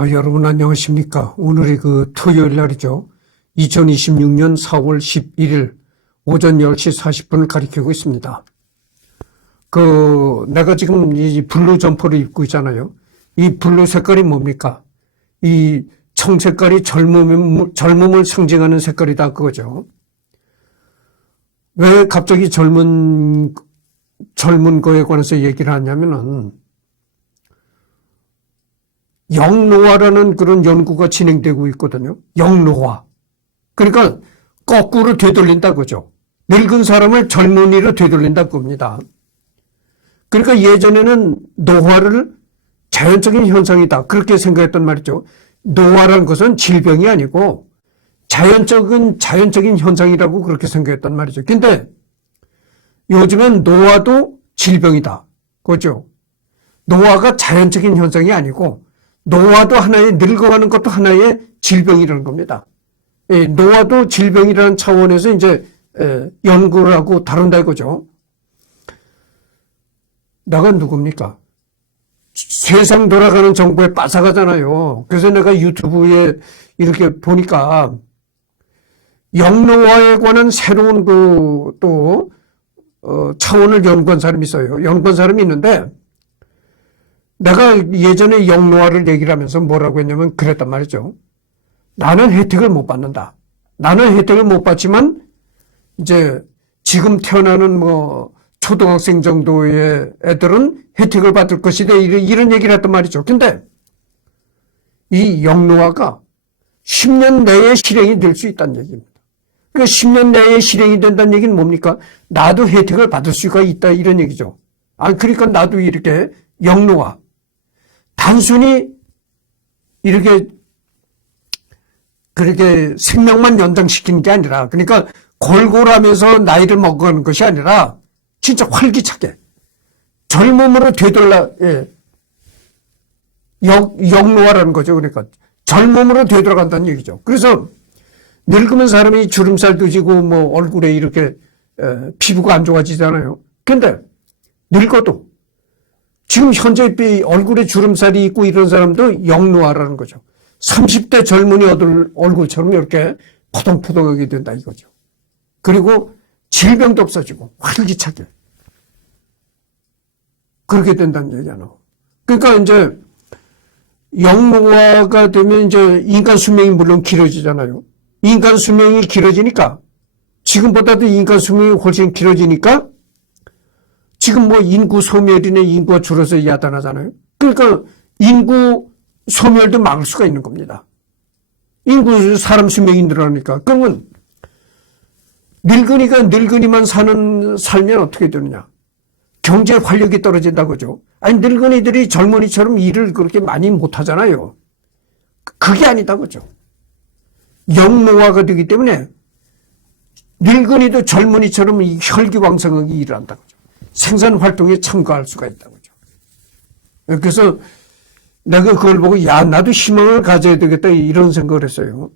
여러분 안녕하십니까. 오늘이 토요일 날이죠. 2026년 4월 11일 오전 10시 40분을 가리키고 있습니다. 내가 지금 이 블루 점퍼를 입고 있잖아요. 이 블루 색깔이 뭡니까? 이 청색깔이 젊음을 상징하는 색깔이다 그거죠. 왜 갑자기 젊은 거에 관해서 얘기를 하냐면은 영노화라는 그런 연구가 진행되고 있거든요. 영노화. 그러니까 거꾸로 되돌린다 그죠. 늙은 사람을 젊은이로 되돌린다 겁니다. 그러니까 예전에는 노화를 자연적인 현상이다 그렇게 생각했던 말이죠. 노화라는 것은 질병이 아니고 자연적인 현상이라고 그렇게 생각했단 말이죠. 근데 요즘엔 노화도 질병이다. 그죠? 노화가 자연적인 현상이 아니고 노화도 하나의 늙어가는 것도 하나의 질병이라는 겁니다. 노화도 질병이라는 차원에서 이제 연구를 하고 다룬다 이거죠. 내가 누굽니까? 세상 돌아가는 정보에 빠삭하잖아요. 그래서 내가 유튜브에 이렇게 보니까 영노화에 관한 새로운 차원을 연구한 사람이 있어요. 연구한 사람이 있는데 내가 예전에 영노화를 얘기를 하면서 뭐라고 했냐면 그랬단 말이죠. 나는 혜택을 못 받는다. 나는 혜택을 못 받지만 이제 지금 태어나는 초등학생 정도의 애들은 혜택을 받을 것이다. 이런 얘기를 했단 말이죠. 근데 이 영노화가 10년 내에 실행이 될 수 있다는 얘기입니다. 그러니까 10년 내에 실행이 된다는 얘기는 뭡니까? 나도 혜택을 받을 수가 있다 이런 얘기죠. 그러니까 나도 이렇게 영노화. 단순히 그렇게 생명만 연장시키는 게 아니라 그러니까 골골하면서 나이를 먹어가는 것이 아니라 진짜 활기차게 젊음으로 영노화라는 거죠. 그러니까 젊음으로 되돌아간다는 얘기죠. 그래서 늙으면 사람이 주름살도 지고 얼굴에 이렇게 피부가 안 좋아지잖아요. 근데 늙어도 지금 현재 얼굴에 주름살이 있고 이런 사람도 영노화라는 거죠. 30대 젊은이 얼굴처럼 이렇게 포동포동하게 된다 이거죠. 그리고 질병도 없어지고 활기차게 그렇게 된다는 얘기잖아. 그러니까 이제 영노화가 되면 이제 인간 수명이 물론 길어지잖아요. 인간 수명이 길어지니까 지금보다도 인간 수명이 훨씬 길어지니까 지금 인구 소멸이네 인구가 줄어서 야단하잖아요. 그러니까 인구 소멸도 막을 수가 있는 겁니다. 사람 수명이 늘어나니까. 그러면 늙은이가 늙은이만 살면 어떻게 되느냐. 경제 활력이 떨어진다 그죠. 늙은이들이 젊은이처럼 일을 그렇게 많이 못 하잖아요. 그게 아니다 그죠. 영노화가 되기 때문에 늙은이도 젊은이처럼 혈기왕성하게 일을 한다 그죠. 생산 활동에 참가할 수가 있다 그죠. 그래서 내가 그걸 보고 나도 희망을 가져야 되겠다 이런 생각을 했어요.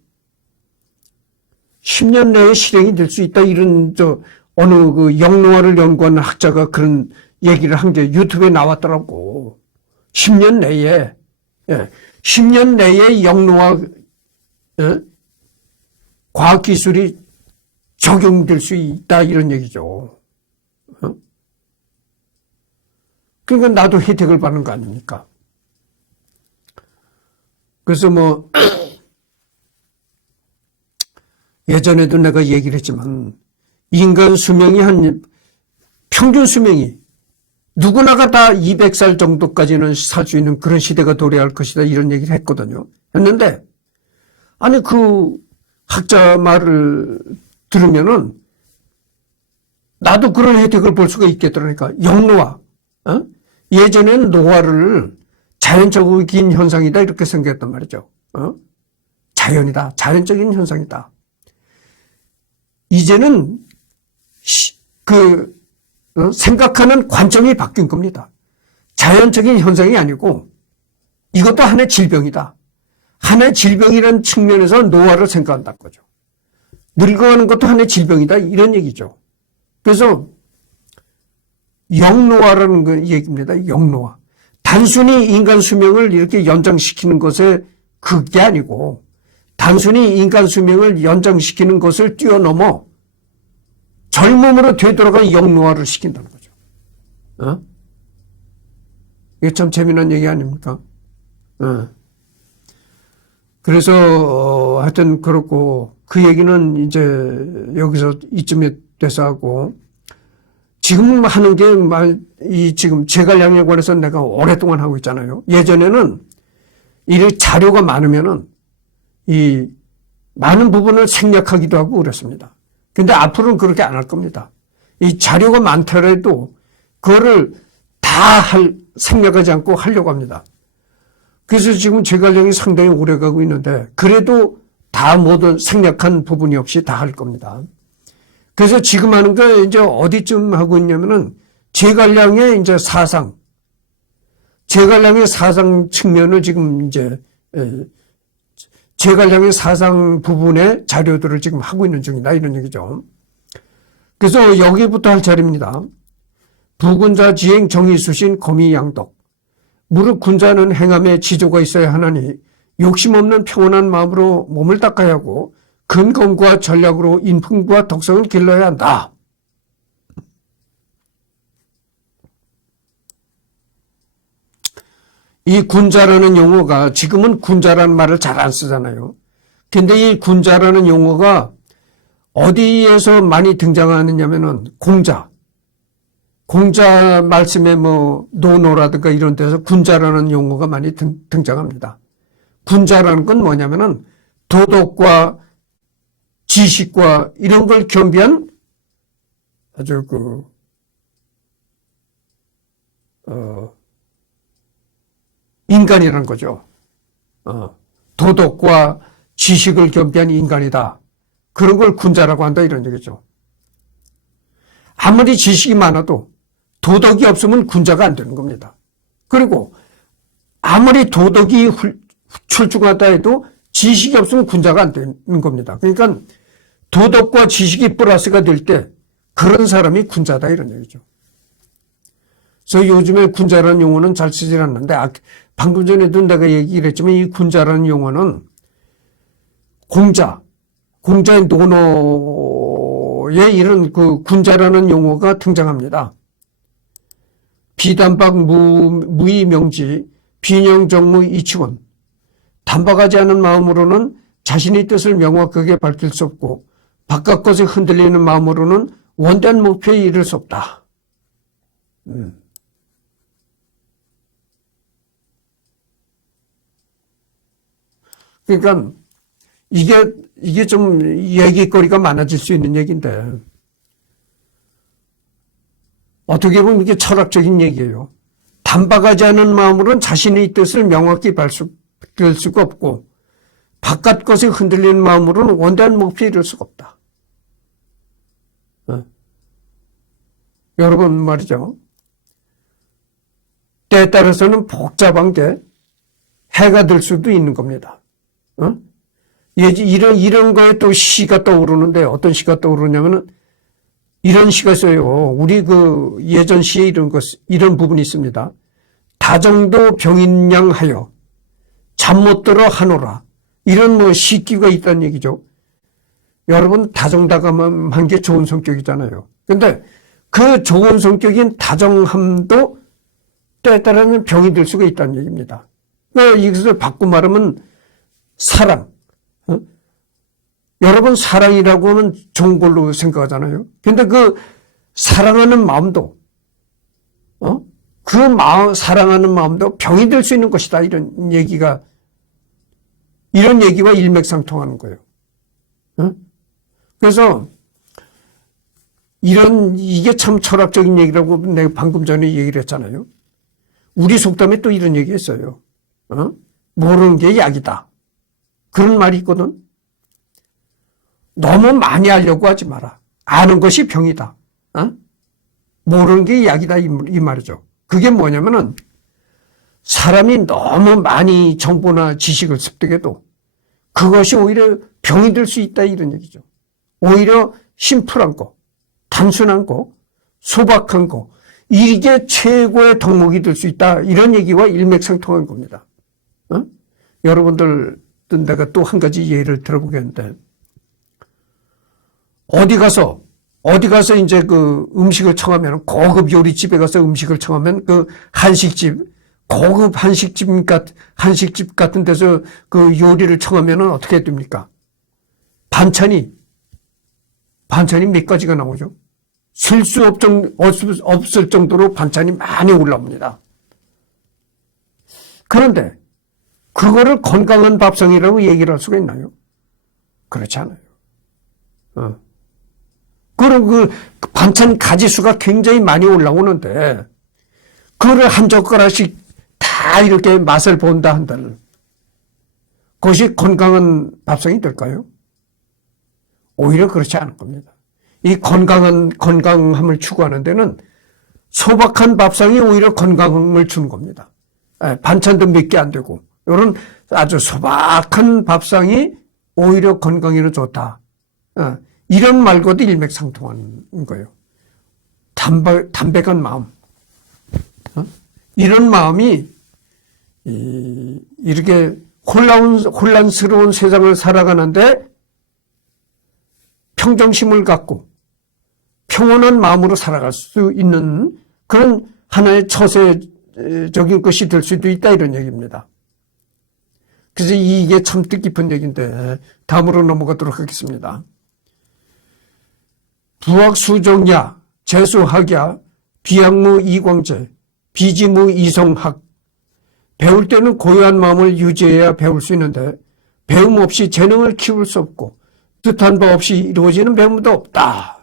10년 내에 실행이 될 수 있다 이런 어느 영노화를 연구하는 학자가 그런 얘기를 한 게 유튜브에 나왔더라고. 10년 내에 10년 내에 영노화 과학기술이 적용될 수 있다 이런 얘기죠. 그러니까 나도 혜택을 받는 거 아닙니까? 그래서 예전에도 내가 얘기를 했지만 인간 수명이 평균 수명이 누구나가 다 200살 정도까지는 살 수 있는 그런 시대가 도래할 것이다 이런 얘기를 했는데 그 학자 말을 들으면은 나도 그런 혜택을 볼 수가 있겠더라니까. 영노화. 예전에는 노화를 자연적인 현상이다 이렇게 생각했단 말이죠. 자연이다. 자연적인 현상이다. 이제는 생각하는 관점이 바뀐 겁니다. 자연적인 현상이 아니고 이것도 하나의 질병이다. 하나의 질병이라는 측면에서 노화를 생각한다는 거죠. 늙어가는 것도 하나의 질병이다 이런 얘기죠. 그래서 영노화라는 얘기입니다. 영노화. 단순히 인간 수명을 이렇게 연장시키는 것에 그게 아니고 단순히 인간 수명을 연장시키는 것을 뛰어넘어 젊음으로 되돌아간 영노화를 시킨다는 거죠. 어? 이게 참 재미난 얘기 아닙니까? 그래서 하여튼 그렇고 그 얘기는 이제 여기서 이쯤에 돼서 하고 지금 하는 게 지금 제갈량에 관해서 내가 오랫동안 하고 있잖아요. 예전에는 이 자료가 많으면은 이 많은 부분을 생략하기도 하고 그랬습니다. 근데 앞으로는 그렇게 안 할 겁니다. 이 자료가 많더라도 그거를 다 생략하지 않고 하려고 합니다. 그래서 지금 제갈량이 상당히 오래 가고 있는데 그래도 다 모든 생략한 부분이 없이 다 할 겁니다. 그래서 지금 하는 게 이제 어디쯤 하고 있냐면은 제갈량의 이제 사상, 제갈량의 사상 측면을 지금 이제 제갈량의 사상 부분의 자료들을 지금 하고 있는 중이다 이런 얘기죠. 그래서 여기부터 할 차례입니다. 부군자 지행 정의수신 거미양덕. 무릇 군자는 행함에 지조가 있어야 하나니 욕심 없는 평온한 마음으로 몸을 닦아야 하고 근검과 전략으로 인품과 덕성을 길러야 한다. 이 군자라는 용어가 지금은 군자라는 말을 잘 안 쓰잖아요. 근데 이 군자라는 용어가 어디에서 많이 등장하느냐면은 공자 말씀에 뭐 노노라든가 이런 데서 군자라는 용어가 많이 등장합니다. 군자라는 건 뭐냐면은 도덕과 지식과 이런 걸 겸비한 아주 인간이라는 거죠. 도덕과 지식을 겸비한 인간이다. 그런 걸 군자라고 한다 이런 얘기죠. 아무리 지식이 많아도 도덕이 없으면 군자가 안 되는 겁니다. 그리고 아무리 도덕이 출중하다 해도 지식이 없으면 군자가 안 되는 겁니다. 그러니까 도덕과 지식이 플러스가 될 때 그런 사람이 군자다 이런 얘기죠. 그래서 요즘에 군자라는 용어는 잘 쓰질 않는데 방금 전에도 내가 얘기를 했지만 이 군자라는 용어는 공자의 논어에 이런 그 군자라는 용어가 등장합니다. 비단박 무의명지 비영정무 이치원 단박하지 않은 마음으로는 자신의 뜻을 명확하게 밝힐 수 없고 바깥 것에 흔들리는 마음으로는 원대한 목표에 이를 수 없다. 그러니까 이게 좀 얘기거리가 많아질 수 있는 얘기인데 어떻게 보면 이게 철학적인 얘기예요. 단박하지 않은 마음으로는 자신의 뜻을 명확히 밝힐 수가 없고 바깥 것에 흔들리는 마음으로는 원대한 목표에 이를 수가 없다. 여러분 말이죠. 때에 따라서는 복잡한 게 해가 될 수도 있는 겁니다. 이런 거에 또 시가 떠오르는데 어떤 시가 떠오르냐면은 이런 시가 있어요. 우리 그 예전 시에 이런 부분이 있습니다. 다정도 병인양하여 잠 못 들어 하노라. 이런 뭐 시기가 있다는 얘기죠. 여러분 다정다감한 게 좋은 성격이잖아요. 근데 그 좋은 성격인 다정함도 때에 따라서는 병이 될 수가 있다는 얘기입니다. 그러니까 이것을 바꿔 말하면 사랑. 여러분 사랑이라고 하면 좋은 걸로 생각하잖아요. 근데 그 사랑하는 마음도 사랑하는 마음도 병이 될 수 있는 것이다. 이런 얘기와 일맥상통하는 거예요. 그래서 이게 참 철학적인 얘기라고 내가 방금 전에 얘기를 했잖아요. 우리 속담에 또 이런 얘기 했어요. 모르는 게 약이다. 그런 말이 있거든. 너무 많이 알려고 하지 마라. 아는 것이 병이다. 모르는 게 약이다 이 말이죠. 그게 뭐냐면은 사람이 너무 많이 정보나 지식을 습득해도 그것이 오히려 병이 될 수 있다 이런 얘기죠. 오히려 심플한 거, 단순한 거, 소박한 거 이게 최고의 덕목이 될 수 있다. 이런 얘기와 일맥상통한 겁니다. 어? 여러분들, 내가 또 한 가지 예를 들어보겠는데, 어디 가서 이제 그 음식을 청하면, 고급 요리집에 가서 음식을 청하면 그 한식집, 고급 한식집 같은 데서 그 요리를 청하면 어떻게 됩니까? 반찬이 몇 가지가 나오죠. 셀 수 없을 정도로 반찬이 많이 올라옵니다. 그런데 그거를 건강한 밥상이라고 얘기를 할 수가 있나요? 그렇지 않아요. 그리고 그 반찬 가지수가 굉장히 많이 올라오는데 그거를 한 젓가락씩 다 이렇게 맛을 본다 한다는 그것이 건강한 밥상이 될까요? 오히려 그렇지 않을 겁니다. 이 건강함을 추구하는 데는 소박한 밥상이 오히려 건강을 주는 겁니다. 반찬도 몇 개 안 되고 이런 아주 소박한 밥상이 오히려 건강에는 좋다. 이런 말과도 일맥상통하는 거예요. 담백한 마음. 이런 마음이 이렇게 혼란스러운 세상을 살아가는데 평정심을 갖고 평온한 마음으로 살아갈 수 있는 그런 하나의 처세적인 것이 될 수도 있다 이런 얘기입니다. 그래서 이게 참 뜻깊은 얘기인데 다음으로 넘어가도록 하겠습니다. 부학수정야, 재수학야, 비학무 이광재, 비지무 이성학. 배울 때는 고요한 마음을 유지해야 배울 수 있는데 배움 없이 재능을 키울 수 없고 뜻한 바 없이 이루어지는 배움도 없다.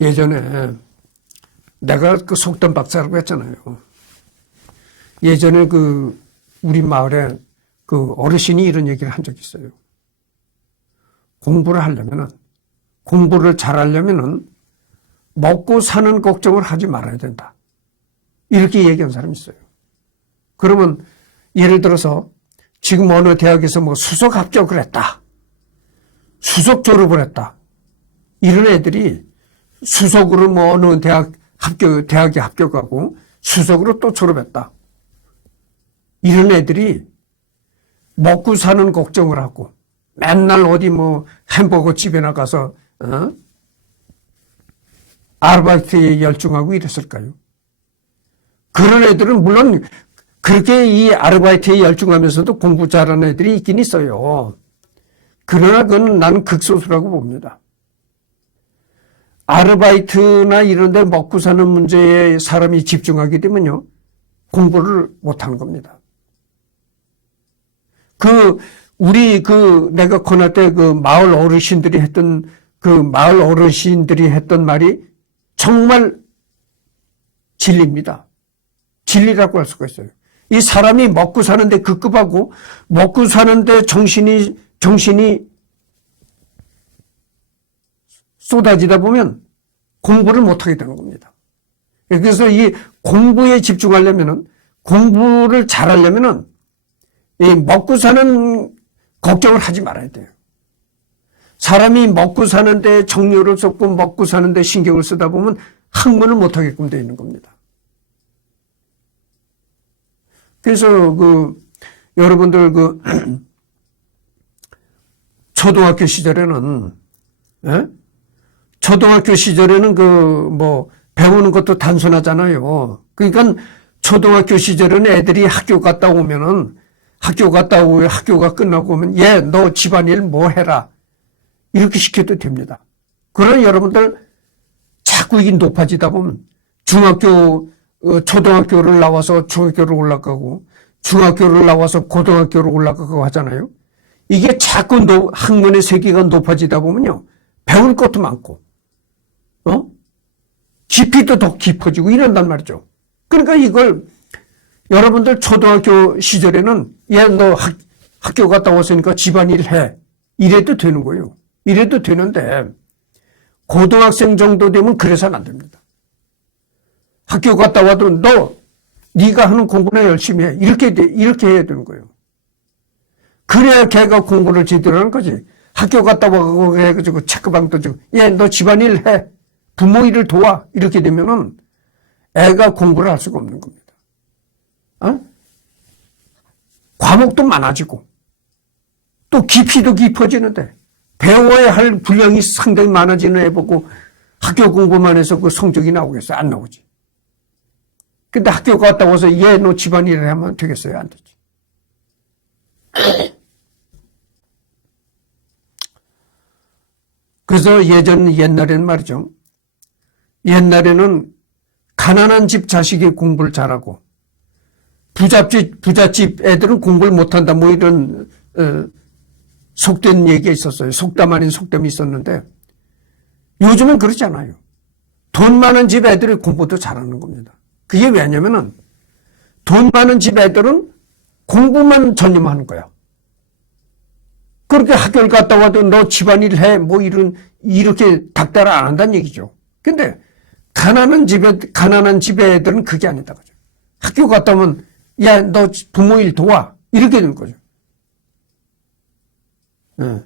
예전에 내가 그 속담 박사라고 했잖아요. 예전에 그 우리 마을에 그 어르신이 이런 얘기를 한 적이 있어요. 공부를 잘하려면은 먹고 사는 걱정을 하지 말아야 된다. 이렇게 얘기한 사람이 있어요. 그러면 예를 들어서 지금 어느 대학에서 뭐 수석 합격을 했다. 수석 졸업을 했다. 이런 애들이 수석으로 뭐 어느 대학에 합격하고 수석으로 또 졸업했다. 이런 애들이 먹고 사는 걱정을 하고 맨날 어디 뭐 햄버거 집에 나가서 아르바이트에 열중하고 이랬을까요? 그런 애들은 물론 그렇게 이 아르바이트에 열중하면서도 공부 잘하는 애들이 있긴 있어요. 그러나 그건 나는 극소수라고 봅니다. 아르바이트나 이런 데 먹고 사는 문제에 사람이 집중하게 되면요. 공부를 못하는 겁니다. 내가 코나 때 그 마을 어르신들이 했던 말이 정말 진리입니다. 진리라고 할 수가 있어요. 이 사람이 먹고 사는데 급급하고 먹고 사는데 정신이 쏟아지다 보면 공부를 못하게 되는 겁니다. 그래서 이 공부에 집중하려면은 공부를 잘하려면은 이 먹고 사는 걱정을 하지 말아야 돼요. 사람이 먹고 사는데 정열을 쏟고 먹고 사는데 신경을 쓰다 보면 학문을 못하게끔 되어 있는 겁니다. 그래서 여러분들 초등학교 시절에는 배우는 것도 단순하잖아요. 그러니까 초등학교 시절에는 애들이 학교가 끝나고 오면 너 집안일 뭐 해라. 이렇게 시켜도 됩니다. 그러나 여러분들 자꾸 이게 높아지다 보면 초등학교를 나와서 중학교를 올라가고 중학교를 나와서 고등학교를 올라가고 하잖아요. 이게 자꾸 학문의 세계가 높아지다 보면요. 배울 것도 많고, 깊이도 더 깊어지고 이런단 말이죠. 그러니까 이걸 여러분들 초등학교 시절에는 너 학교 갔다 왔으니까 집안일 해. 이래도 되는 거예요. 이래도 되는데 고등학생 정도 되면 그래서는 안 됩니다. 학교 갔다 와도 네가 하는 공부나 열심히 해. 이렇게 해야 되는 거예요. 그래야 걔가 공부를 제대로 하는 거지. 학교 갔다 와가지고 해가지고 체크방도 주고, 예, 너 집안일 해. 부모 일을 도와. 이렇게 되면은 애가 공부를 할 수가 없는 겁니다. 어? 과목도 많아지고, 또 깊이도 깊어지는데, 배워야 할 분량이 상당히 많아지는 애 보고 학교 공부만 해서 그 성적이 나오겠어요? 안 나오지. 근데 학교 갔다 와서 얘 너 집안일을 하면 되겠어요? 안 되지. 그래서 옛날에는 말이죠. 옛날에는 가난한 집 자식이 공부를 잘하고 부잣집 애들은 공부를 못한다 뭐 이런 속된 얘기가 있었어요. 속담 아닌 속담이 있었는데 요즘은 그렇지 않아요. 돈 많은 집 애들이 공부도 잘하는 겁니다. 그게 왜냐면은 돈 많은 집 애들은 공부만 전념하는 거야. 그렇게 학교를 갔다 와도 너 집안일 해 뭐 이렇게 닥달을 안 한다는 얘기죠. 근데 가난한 집의 애들은 그게 아니다 그죠. 학교 갔다 오면 야 너 부모 일 도와 이렇게 되는 거죠. 네.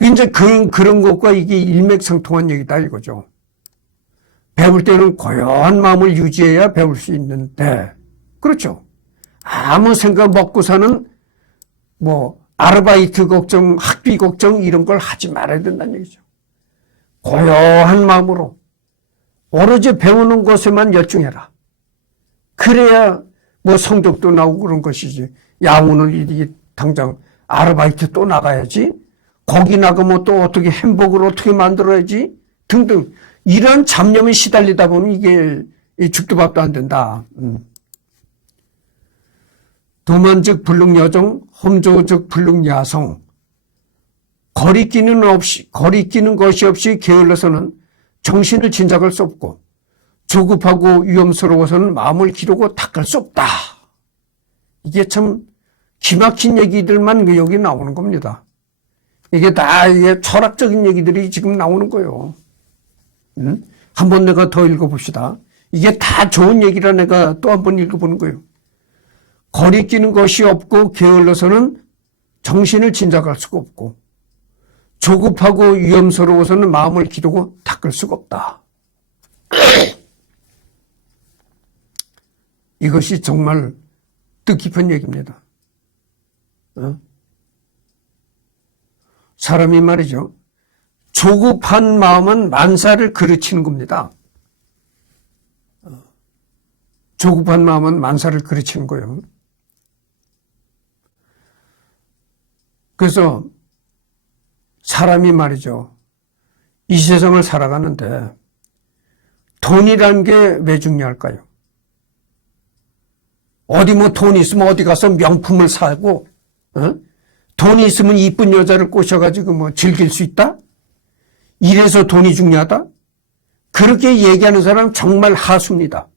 이제 그런 것과 이게 일맥상통한 얘기다 이거죠. 배울 때는 고요한 마음을 유지해야 배울 수 있는데, 그렇죠. 아무 생각 먹고 사는 뭐 아르바이트 걱정, 학비 걱정 이런 걸 하지 말아야 된다는 얘기죠. 고요한 마음으로 오로지 배우는 것에만 열중해라. 그래야 뭐 성적도 나오고 그런 것이지. 야 오늘 이 당장 아르바이트 또 나가야지. 거기 나가면 또 어떻게 햄버거를 어떻게 만들어야지 등등 이런 잡념에 시달리다 보면 이게 죽도 밥도 안 된다. 도만즉 불능여정, 험조즉 불능야성. 거리끼는 것이 없이 게을러서는 정신을 진작할 수 없고 조급하고 위험스러워서는 마음을 기르고 닦을 수 없다. 이게 참 기막힌 얘기들만 여기 나오는 겁니다. 이게 철학적인 얘기들이 지금 나오는 거예요. 한번 내가 더 읽어봅시다. 이게 다 좋은 얘기라 내가 또 한번 읽어보는 거예요. 거리끼는 것이 없고 게을러서는 정신을 진작할 수가 없고 조급하고 위험스러워서는 마음을 기르고 닦을 수가 없다. 이것이 정말 뜻깊은 얘기입니다. 사람이 말이죠. 조급한 마음은 만사를 그르치는 겁니다. 조급한 마음은 만사를 그르치는 거예요. 그래서 사람이 말이죠. 이 세상을 살아가는데 돈이라는 게 왜 중요할까요? 어디 뭐 돈이 있으면 어디 가서 명품을 사고, 돈이 있으면 이쁜 여자를 꼬셔가지고 뭐 즐길 수 있다? 이래서 돈이 중요하다? 그렇게 얘기하는 사람은 정말 하수입니다.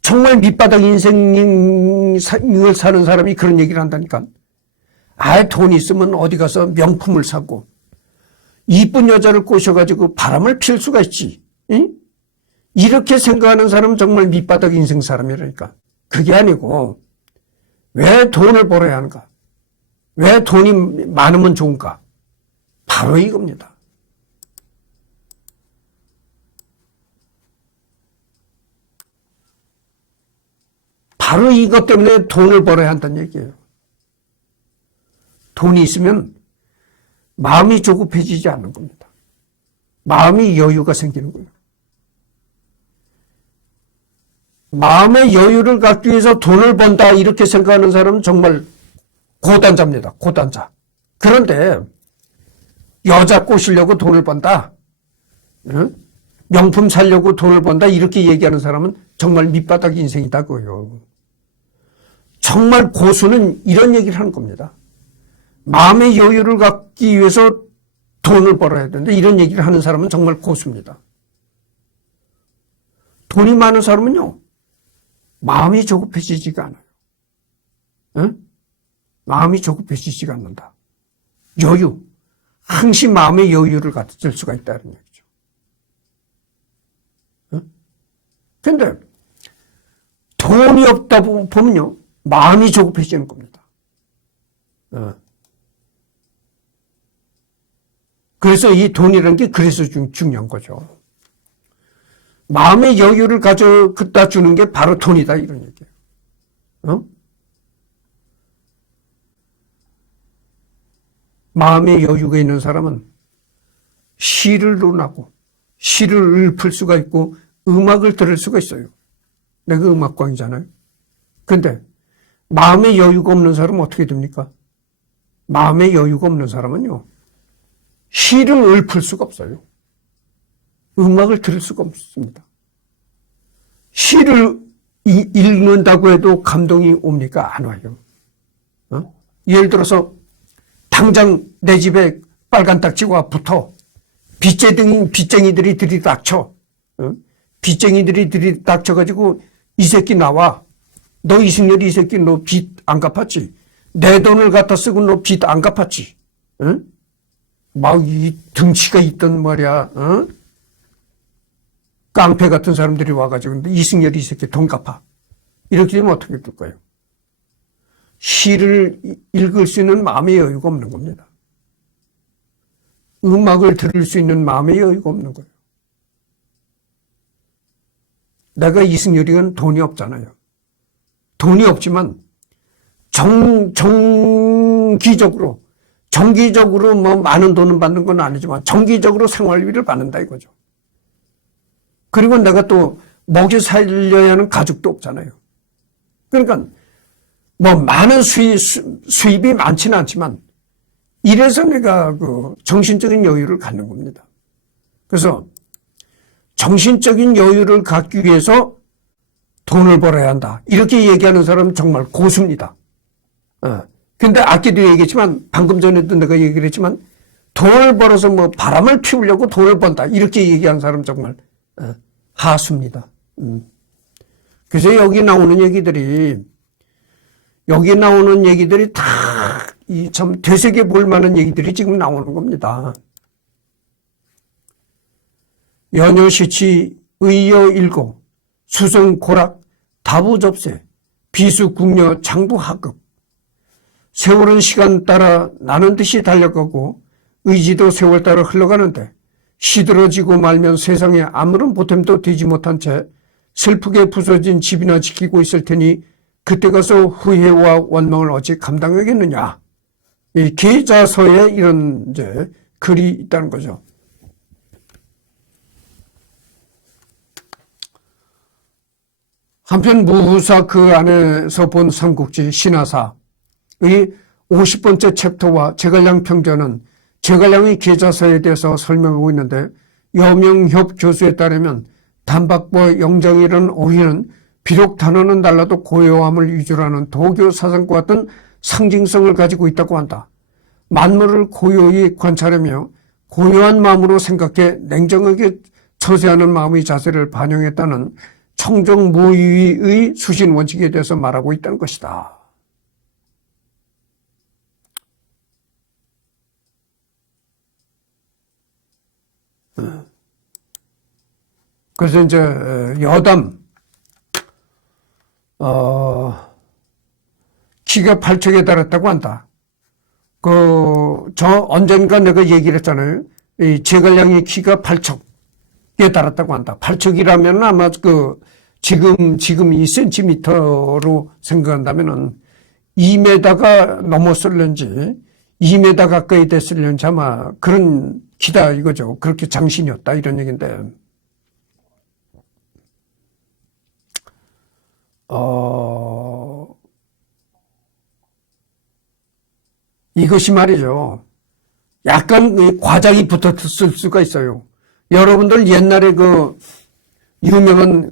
정말 밑바닥 인생을 사는 사람이 그런 얘기를 한다니까. 아예 돈이 있으면 어디 가서 명품을 사고 이쁜 여자를 꼬셔가지고 바람을 필 수가 있지. 응? 이렇게 생각하는 사람은 정말 밑바닥 인생 사람이라니까. 그게 아니고 왜 돈을 벌어야 하는가? 왜 돈이 많으면 좋은가? 바로 이겁니다. 바로 이것 때문에 돈을 벌어야 한다는 얘기예요. 돈이 있으면 마음이 조급해지지 않는 겁니다. 마음이 여유가 생기는 거예요. 마음의 여유를 갖기 위해서 돈을 번다 이렇게 생각하는 사람은 정말 고단자입니다. 고단자. 그런데 여자 꼬시려고 돈을 번다. 명품 사려고 돈을 번다 이렇게 얘기하는 사람은 정말 밑바닥 인생이다고요. 정말 고수는 이런 얘기를 하는 겁니다. 마음의 여유를 갖기 위해서 돈을 벌어야 되는데 이런 얘기를 하는 사람은 정말 고수입니다. 돈이 많은 사람은요. 마음이 조급해지지가 않아요. 응? 마음이 조급해지지가 않는다. 여유. 항시 마음의 여유를 가질 수가 있다는 얘기죠. 그런데 돈이 없다 보면요. 마음이 조급해지는 겁니다. 어. 그래서 이 돈이라는 게 그래서 중요한 거죠. 마음의 여유를 가져다 주는 게 바로 돈이다 이런 얘기예요. 어? 마음의 여유가 있는 사람은 시를 논하고 시를 읊을 수가 있고 음악을 들을 수가 있어요. 내가 음악광이잖아요. 근데 마음의 여유가 없는 사람은 어떻게 됩니까? 마음의 여유가 없는 사람은요. 시를 읊을 수가 없어요. 음악을 들을 수가 없습니다. 시를 읽는다고 해도 감동이 옵니까? 안 와요. 어? 예를 들어서 당장 내 집에 빨간 딱지가 붙어 빚쟁이들이 들이닥쳐. 어? 빚쟁이들이 들이닥쳐가지고 이 새끼 나와. 너 이승열이 이 새끼 너 빚 안 갚았지? 내 돈을 갖다 쓰고 너 빚 안 갚았지? 어? 막 이 등치가 있던 말이야. 어? 깡패 같은 사람들이 와가지고 이승열이 이 새끼 돈 갚아. 이렇게 되면 어떻게 될 거예요? 시를 읽을 수 있는 마음의 여유가 없는 겁니다. 음악을 들을 수 있는 마음의 여유가 없는 거예요. 내가 이승열이는 돈이 없잖아요. 돈이 없지만 정기적으로 뭐 많은 돈은 받는 건 아니지만 정기적으로 생활비를 받는다 이거죠. 그리고 내가 또 먹여 살려야 하는 가족도 없잖아요. 그러니까 뭐 많은 수입이 많지는 않지만 이래서 내가 그 정신적인 여유를 갖는 겁니다. 그래서 정신적인 여유를 갖기 위해서 돈을 벌어야 한다. 이렇게 얘기하는 사람은 정말 고수입니다. 근데 아까도 얘기했지만 방금 전에도 내가 얘기를 했지만 돈을 벌어서 뭐 바람을 피우려고 돈을 번다. 이렇게 얘기하는 사람은 정말 하수입니다. 그래서 여기 나오는 얘기들이 다 이 참 되새겨 볼 만한 얘기들이 지금 나오는 겁니다. 연효시치 의여일고 수성고락 다부접세 비수궁녀 장부하급 세월은 시간 따라 나는 듯이 달려가고 의지도 세월 따라 흘러가는데 시들어지고 말면 세상에 아무런 보탬도 되지 못한 채 슬프게 부서진 집이나 지키고 있을 테니 그때 가서 후회와 원망을 어찌 감당하겠느냐. 이 계자서에 이런 이제 글이 있다는 거죠. 한편 무후사 그 안에서 본 삼국지 신화사의 50번째 챕터와 제갈량 평전은 제갈량의 계자서에 대해서 설명하고 있는데 여명협 교수에 따르면 단박과 영정이라는 어휘는 비록 단어는 달라도 고요함을 위주로 하는 도교 사상과 같은 상징성을 가지고 있다고 한다. 만물을 고요히 관찰하며 고요한 마음으로 생각해 냉정하게 처세하는 마음의 자세를 반영했다는 청정무의의 수신 원칙에 대해서 말하고 있다는 것이다. 그래서 이제 여담 키가 8척에 달했다고 한다. 언젠가 내가 얘기를 했잖아요. 이 제갈량의 키가 8척에 달했다고 한다. 8척이라면 아마 지금 2cm로 생각한다면은 2m가 넘었을런지 2m 가까이 됐을런지 아마 그런 키다 이거죠. 그렇게 장신이었다 이런 얘기인데. 이것이 말이죠. 약간 과장이 붙었을 수가 있어요. 여러분들 옛날에 유명한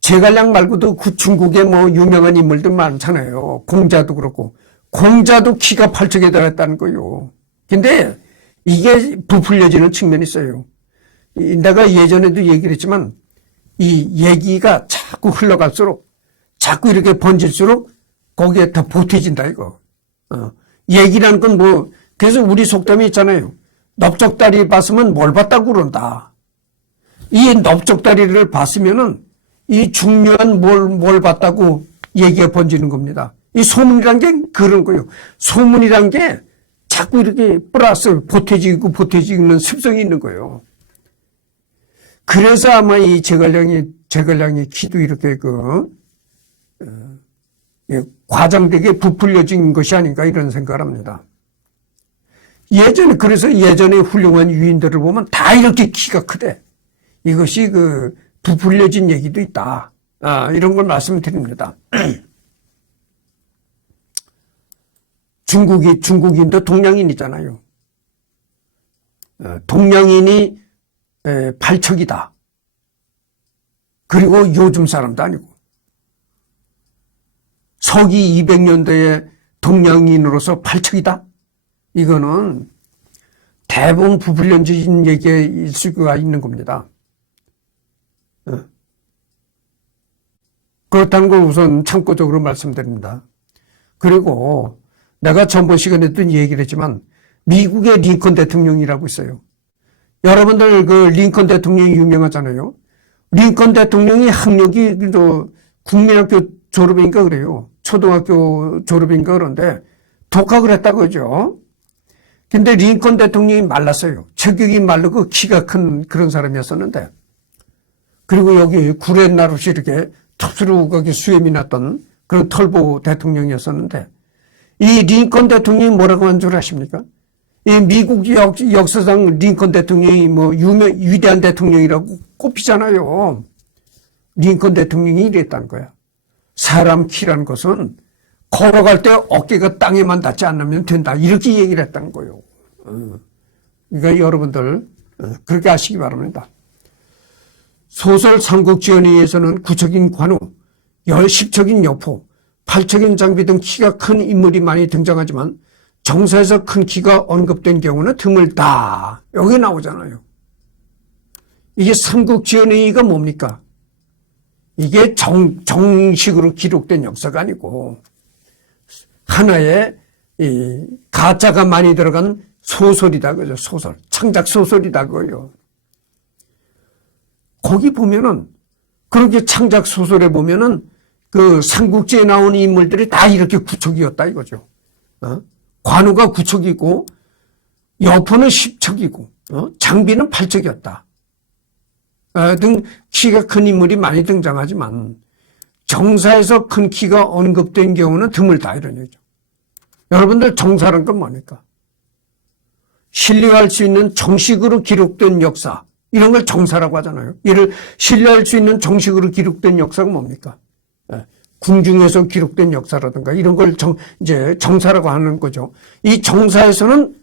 제갈량 말고도 중국에 뭐 유명한 인물들 많잖아요. 공자도 그렇고. 공자도 키가 8척에 달했다는 거예요. 근데 이게 부풀려지는 측면이 있어요. 내가 예전에도 얘기를 했지만 이 얘기가 자꾸 흘러갈수록 자꾸 이렇게 번질수록 거기에 더 보태진다 이거. 얘기라는 건 그래서 우리 속담이 있잖아요. 넓적다리 봤으면 뭘 봤다고 그런다. 이 넓적다리를 봤으면은 이 중요한 뭘 봤다고 얘기가 번지는 겁니다. 이 소문이란 게 그런 거예요. 소문이란 게 자꾸 이렇게 플러스 보태지는 습성이 있는 거예요. 그래서 아마 이 제갈량의 키도 이렇게 과장되게 부풀려진 것이 아닌가 이런 생각을 합니다. 그래서 예전에 훌륭한 유인들을 보면 다 이렇게 키가 크대. 이것이 부풀려진 얘기도 있다. 이런 걸 말씀드립니다. 중국인도 동양인이잖아요. 동양인이 발척이다. 그리고 요즘 사람도 아니고. 서기 200년대에 동양인으로서 발척이다? 이거는 대부분 부풀려진 얘기일 수가 있는 겁니다. 그렇다는 걸 우선 참고적으로 말씀드립니다. 그리고 내가 전번 시간에도 얘기를 했지만 미국의 링컨 대통령이라고 있어요. 여러분들 링컨 대통령이 유명하잖아요. 링컨 대통령이 학력이 국민학교 졸업인가 그래요. 초등학교 졸업인가 그런데 독학을 했다고 그러죠. 근데 링컨 대통령이 말랐어요. 체격이 마르고 키가 큰 그런 사람이었었는데 그리고 여기 구렛나룻이 이렇게 톱스루하게 수염이 났던 그런 털보 대통령이었었는데 이 링컨 대통령이 뭐라고 한 줄 아십니까? 이 미국 역사상 링컨 대통령이 위대한 대통령이라고 꼽히잖아요. 링컨 대통령이 이랬다는 거야. 사람 키라는 것은 걸어갈 때 어깨가 땅에만 닿지 않으면 된다. 이렇게 얘기를 했다는 거예요. 그러니까 여러분들 그렇게 아시기 바랍니다. 소설 삼국지연의에서는 구척인 관우, 십척인 여포, 팔척인 장비 등 키가 큰 인물이 많이 등장하지만 정사에서 큰 키가 언급된 경우는 드물다. 여기 나오잖아요. 이게 삼국지연의가 뭡니까? 이게 정식으로 기록된 역사가 아니고 하나의 가짜가 많이 들어간 소설이다 그죠. 소설. 창작 소설이다 그거요. 거기 보면은 그렇게 창작 소설에 보면은 삼국지에 나오는 인물들이 다 이렇게 구척이었다 이거죠. 관우가 구척이고 여포는 십척이고 장비는 팔척이었다. 등 키가 큰 인물이 많이 등장하지만 정사에서 큰 키가 언급된 경우는 드물다 이런 얘기죠. 여러분들 정사란 건 뭡니까? 신뢰할 수 있는 정식으로 기록된 역사 이런 걸 정사라고 하잖아요. 이를 신뢰할 수 있는 정식으로 기록된 역사가 뭡니까? 궁중에서 기록된 역사라든가 이런 걸 이제 정사라고 하는 거죠. 이 정사에서는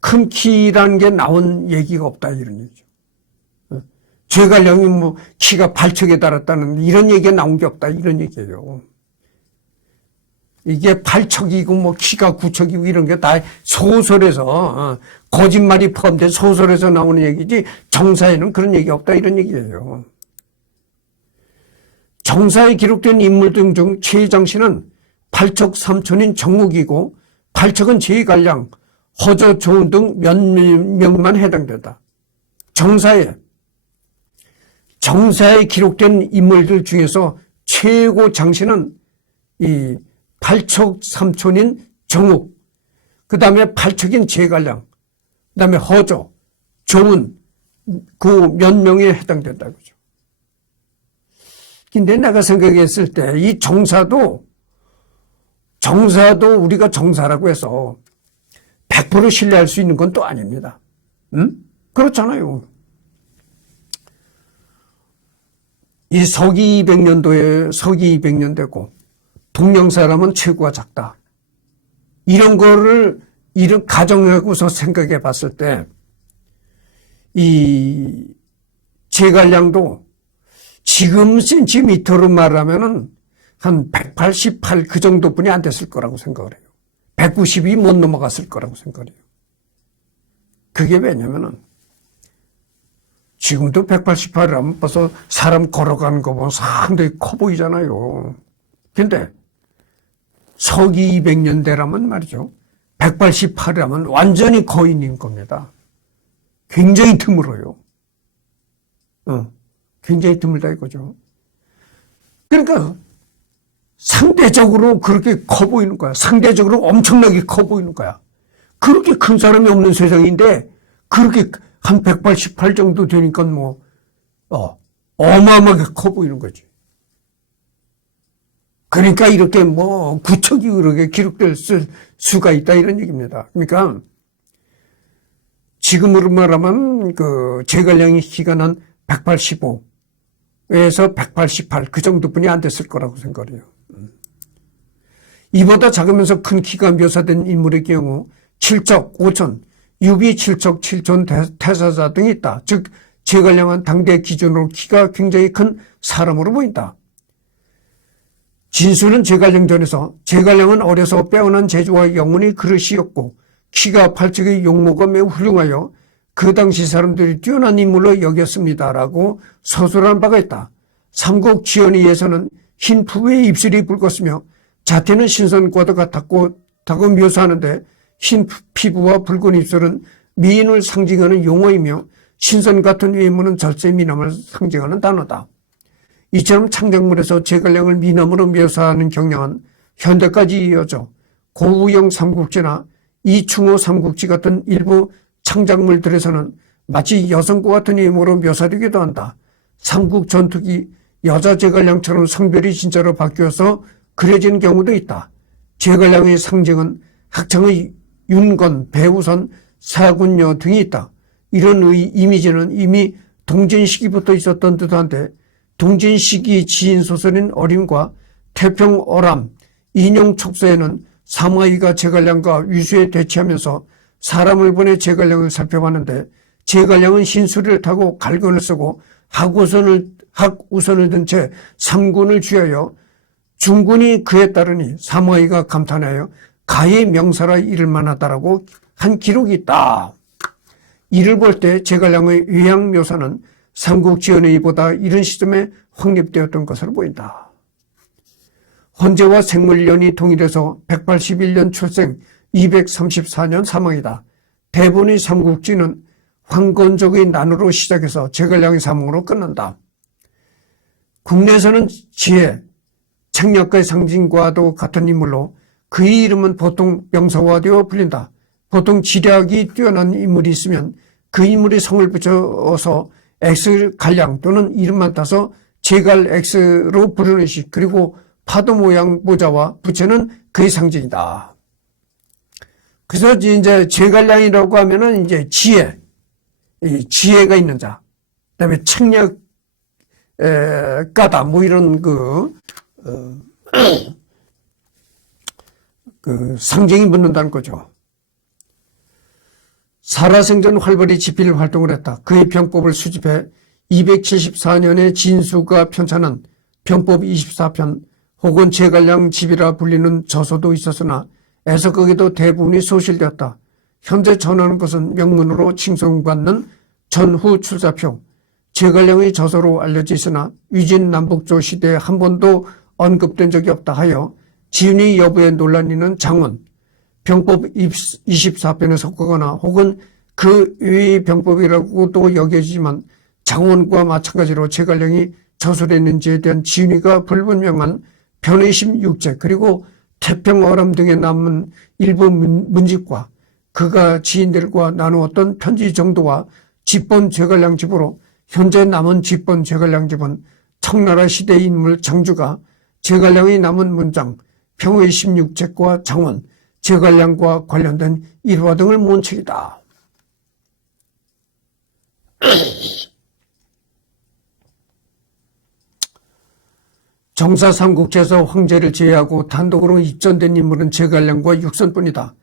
큰 키라는 게 나온 얘기가 없다 이런 얘기죠. 제갈량이 키가 발척에 달았다는 이런 얘기가 나온 게 없다 이런 얘기예요. 이게 발척이고 키가 구척이고 이런 게 다 소설에서 거짓말이 포함된 소설에서 나오는 얘기지 정사에는 그런 얘기 없다 이런 얘기예요. 정사에 기록된 인물 등 중 최장씨는 발척 삼촌인 정욱이고 발척은 제갈량, 허저, 조은 등 몇 명만 해당된다. 정사에 기록된 인물들 중에서 최고 장씨는 이 발척 삼촌인 정욱, 그 다음에 발척인 제갈량, 그 다음에 허저, 조은 그 몇 명에 해당된다 그죠. 근데 내가 생각했을 때 이 정사도 우리가 정사라고 해서 100% 신뢰할 수 있는 건 또 아닙니다. 그렇잖아요. 이 서기 200년대고 동양 사람은 체구가 작다. 이런 거를 이런 가정하고서 생각해 봤을 때 이 제갈량도 지금 센티미터로 말하면은 한 188 그 정도뿐이 안 됐을 거라고 생각을 해요. 190이 못 넘어갔을 거라고 생각을 해요. 그게 왜냐면은 지금도 188이라면 벌써 사람 걸어가는 거 보면 상당히 커 보이잖아요. 근데 서기 200년대라면 말이죠. 188이라면 완전히 거인인 겁니다. 굉장히 드물어요. 굉장히 드물다 이거죠. 그러니까 상대적으로 그렇게 커 보이는 거야. 상대적으로 엄청나게 커 보이는 거야. 그렇게 큰 사람이 없는 세상인데 그렇게 한 188 정도 되니까 어마어마하게 커 보이는 거지. 그러니까 이렇게 구척이 그렇게 기록될 수가 있다 이런 얘기입니다. 그러니까 지금으로 말하면 제갈량의 키가 한 185에서 188 그 정도뿐이 안 됐을 거라고 생각해요. 이보다 작으면서 큰 키가 묘사된 인물의 경우 7척 5천, 유비 7척 7천 태사자 등이 있다. 즉 제갈량은 당대 기준으로 키가 굉장히 큰 사람으로 보인다. 진수는 제갈량전에서 제갈량은 어려서 빼어난 재주와 영혼이 그릇이었고 키가 팔뚝의 용모가 매우 훌륭하여 그 당시 사람들이 뛰어난 인물로 여겼습니다라고 서술한 바가 있다. 삼국 지연의에서는 흰 부부의 입술이 붉었으며 자태는 신선과도 같았고 묘사하는데 흰 피부와 붉은 입술은 미인을 상징하는 용어이며 신선 같은 외모는 절세 미남을 상징하는 단어다. 이처럼 창작물에서 제갈량을 미남으로 묘사하는 경향은 현대까지 이어져 고우영 삼국지나 이충호 삼국지 같은 일부 창작물들에서는 마치 여성과 같은 외모로 묘사되기도 한다. 삼국 전투기 여자 제갈량처럼 성별이 진짜로 바뀌어서 그려진 경우도 있다. 제갈량의 상징은 학창의 윤건, 배우선, 사군녀 등이 있다. 이런 이미지는 이미 동진 시기부터 있었던 듯한데 동진 시기 지인 소설인 어림과 태평어람, 인용촉서에는 사마이가 제갈량과 위수에 대치하면서 사람을 보내 제갈량을 살펴봤는데 제갈량은 흰수리를 타고 갈건을 쓰고 학우선을 든 채 삼군을 쥐하여 중군이 그에 따르니 사마이가 감탄하여 가의 명사라 이를 만하다라고 한 기록이 있다. 이를 볼 때 제갈량의 외양 묘사는 삼국지연의보다 이른 시점에 확립되었던 것으로 보인다. 헌재와 생물년이 동일해서 181년 출생 234년 사망이다. 대본의 삼국지는 황건적의 난으로 시작해서 제갈량의 사망으로 끝난다. 국내에서는 지혜, 책략가의 상징과도 같은 인물로 그의 이름은 보통 명사화되어 불린다. 보통 지략이 뛰어난 인물이 있으면 그 인물이 성을 붙여서 X갈량 또는 이름만 따서 제갈X로 부르는 식, 그리고 파도 모양 모자와 부채는 그의 상징이다. 그래서 이제 제갈량이라고 하면은 이제 지혜가 있는 자, 그다음에 책략가다, 이런 상징이 묻는다는 거죠. 살아생전 활발히 집필 활동을 했다. 그의 병법을 수집해 274년에 진수가 편찬한 병법 24편 혹은 제갈량 집이라 불리는 저서도 있었으나 애석하게도 대부분이 소실되었다. 현재 전하는 것은 명문으로 칭송받는 전후 출사표, 제갈량의 저서로 알려져 있으나 위진 남북조 시대에 한 번도 언급된 적이 없다 하여 지은이 여부에 논란이 있는 장원, 병법 24편에 속하거나 혹은 그 외의 병법이라고도 여겨지지만 장원과 마찬가지로 제갈량이 저술했는지에 대한 지은이가 불분명한 변의심 6제 그리고 태평어람 등에 남은 일부 문집과 그가 지인들과 나누었던 편지 정도와 집본 제갈량집으로 현재 남은 집본 제갈량집은 청나라 시대의 인물 장주가 제갈량의 남은 문장 평의 16책과 장원, 제갈량과 관련된 일화 등을 모은 책이다. 정사삼국지에서 황제를 제외하고 단독으로 입전된 인물은 제갈량과 육선뿐이다.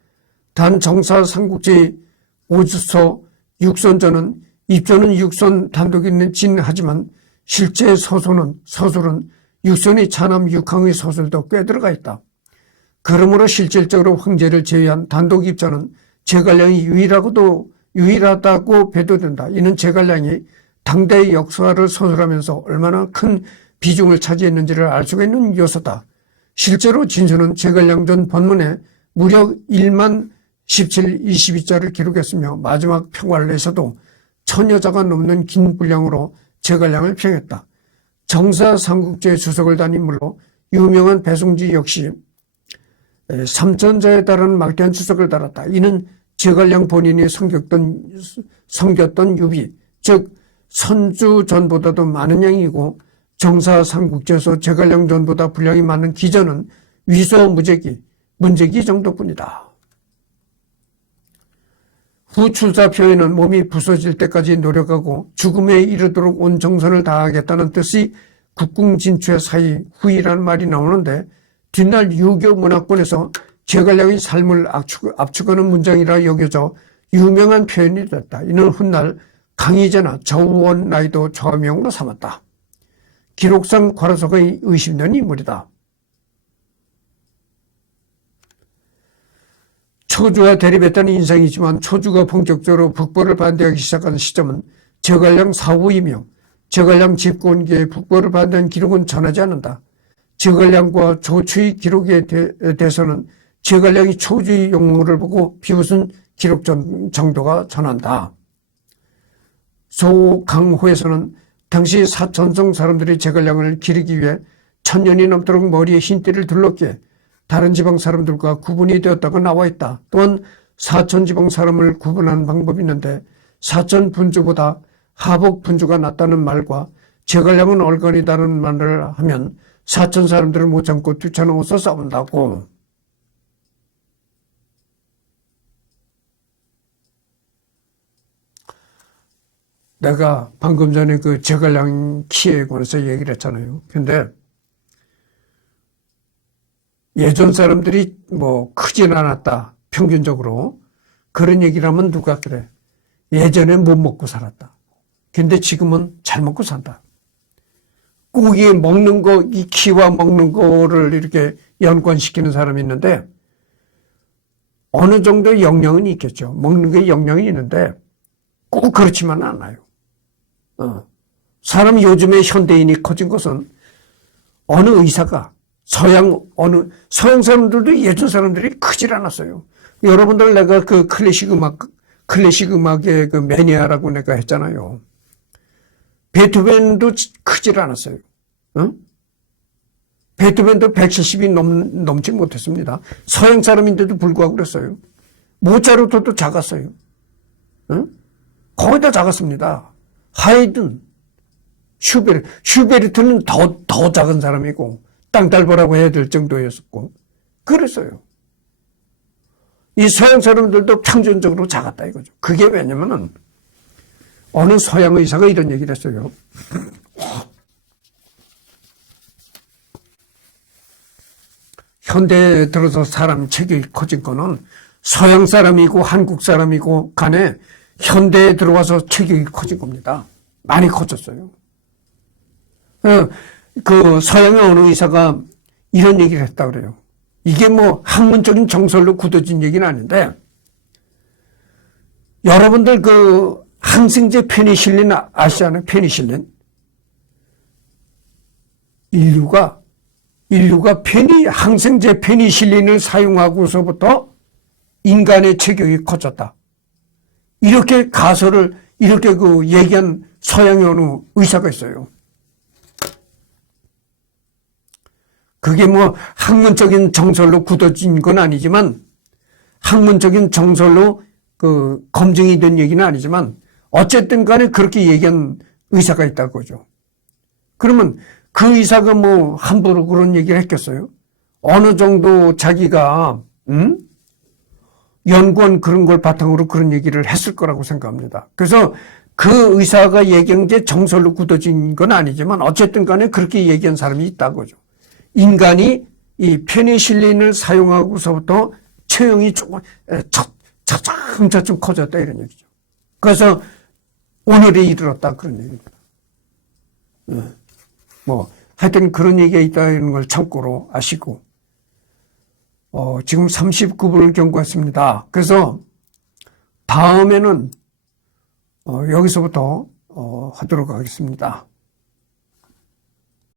단 정사삼국지 오주서 육선전은 입전은 육선 단독이긴 하지만 실제 서술은 육선의 차남 육항의 서술도 꽤 들어가 있다. 그러므로 실질적으로 황제를 제외한 단독 입전은 제갈량이 유일하다고 배도된다. 이는 제갈량이 당대의 역사를 서술하면서 얼마나 큰 비중을 차지했는지를 알 수가 있는 요소다. 실제로 진수는 제갈량전 본문에 무려 1만 17, 22자를 기록했으며 마지막 평활에서도 1000여자가 넘는 긴 분량으로 제갈량을 평했다. 정사삼국지의 주석을 단 인물로 유명한 배송지 역시 삼천자에 달하는 막대한 추석을 달았다. 이는 제갈량 본인이 섬겼던 유비, 즉 선주전보다도 많은 양이고 정사삼국지에서 제갈량전보다 분량이 많은 기전은 위서 문제기 정도뿐이다. 후출사 표현은 몸이 부서질 때까지 노력하고 죽음에 이르도록 온 정성을 다하겠다는 뜻이 국궁진추의 사이 후이라는 말이 나오는데 뒷날 유교 문화권에서 제갈량의 삶을 압축하는 문장이라 여겨져 유명한 표현이 됐다. 이는 훗날 강희제나 정원라이도 좌명으로 삼았다. 기록상 과로서가 의심되는 인물이다. 초주와 대립했다는 인상이지만 초주가 본격적으로 북벌을 반대하기 시작한 시점은 제갈량 사후이며 제갈량 집권기에 북벌을 반대한 기록은 전하지 않는다. 제갈량과 조추의 기록에 대해서는 제갈량이 초주의 용모를 보고 비웃은 기록 정도가 전한다. 소강호에서는 당시 사천성 사람들이 제갈량을 기리기 위해 1000년이 넘도록 머리에 흰띠를 둘렀기에 다른 지방 사람들과 구분이 되었다고 나와 있다. 또한 사천 지방 사람을 구분하는 방법이 있는데 사천 분주보다 하복 분주가 낫다는 말과 제갈량은 얼간이다는 말을 하면 사천 사람들을 못 참고 뛰쳐나와서 싸운다고. 내가 방금 전에 그 제갈량 키에 관해서 얘기를 했잖아요. 근데 예전 사람들이 뭐 크진 않았다. 평균적으로. 그런 얘기를 하면 누가 그래. 예전에 못 먹고 살았다. 근데 지금은 잘 먹고 산다. 고기 먹는 거, 이 키와 먹는 거를 이렇게 연관시키는 사람이 있는데 어느 정도 영향은 있겠죠. 먹는 게 영향이 있는데 꼭 그렇지만은 않아요. 사람 요즘에 현대인이 커진 것은 어느 의사가 서양 사람들도 예전 사람들이 크질 않았어요. 여러분들 내가 그 클래식 음악의 그 매니아라고 내가 했잖아요. 베토벤도 크질 않았어요. 베토벤도 170이 넘지 못했습니다. 서양 사람인데도 불구하고 그랬어요. 모차르트도 작았어요. 거의 다 작았습니다. 하이든, 슈베르트는 더 작은 사람이고, 땅딸보라고 해야 될 정도였었고, 그랬어요. 이 서양 사람들도 평균적으로 작았다 이거죠. 그게 왜냐면은, 어느 서양 의사가 이런 얘기를 했어요. 현대에 들어서 사람 체격이 커진 거는 서양 사람이고 한국 사람이고 간에 현대에 들어와서 체격이 커진 겁니다. 많이 커졌어요. 그 서양의 어느 의사가 이런 얘기를 했다 그래요. 이게 뭐 학문적인 정설로 굳어진 얘기는 아닌데 여러분들 그 항생제 페니실린 아시잖아요? 페니실린. 인류가 항생제 페니실린을 사용하고서부터 인간의 체격이 커졌다. 이렇게 가설을 이렇게 그 얘기한 서양의 어느 의사가 있어요. 그게 뭐 학문적인 정설로 굳어진 건 아니지만 학문적인 정설로 그 검증이 된 얘기는 아니지만 어쨌든 간에 그렇게 얘기한 의사가 있다는 거죠. 그러면 그 의사가 뭐 함부로 그런 얘기를 했겠어요? 어느 정도 자기가 연구한 그런 걸 바탕으로 그런 얘기를 했을 거라고 생각합니다. 그래서 그 의사가 얘기한 게 정설로 굳어진 건 아니지만 어쨌든 간에 그렇게 얘기한 사람이 있다는 거죠. 인간이 이 페니실린을 사용하고서부터 체형이 조금 차츰 커졌다 이런 얘기죠. 그래서 오늘에 이르렀다 그런 얘기입니다. 뭐 하여튼 그런 얘기가 있다는 걸 참고로 아시고 지금 39분을 경과했습니다. 그래서 다음에는 여기서부터 하도록 하겠습니다.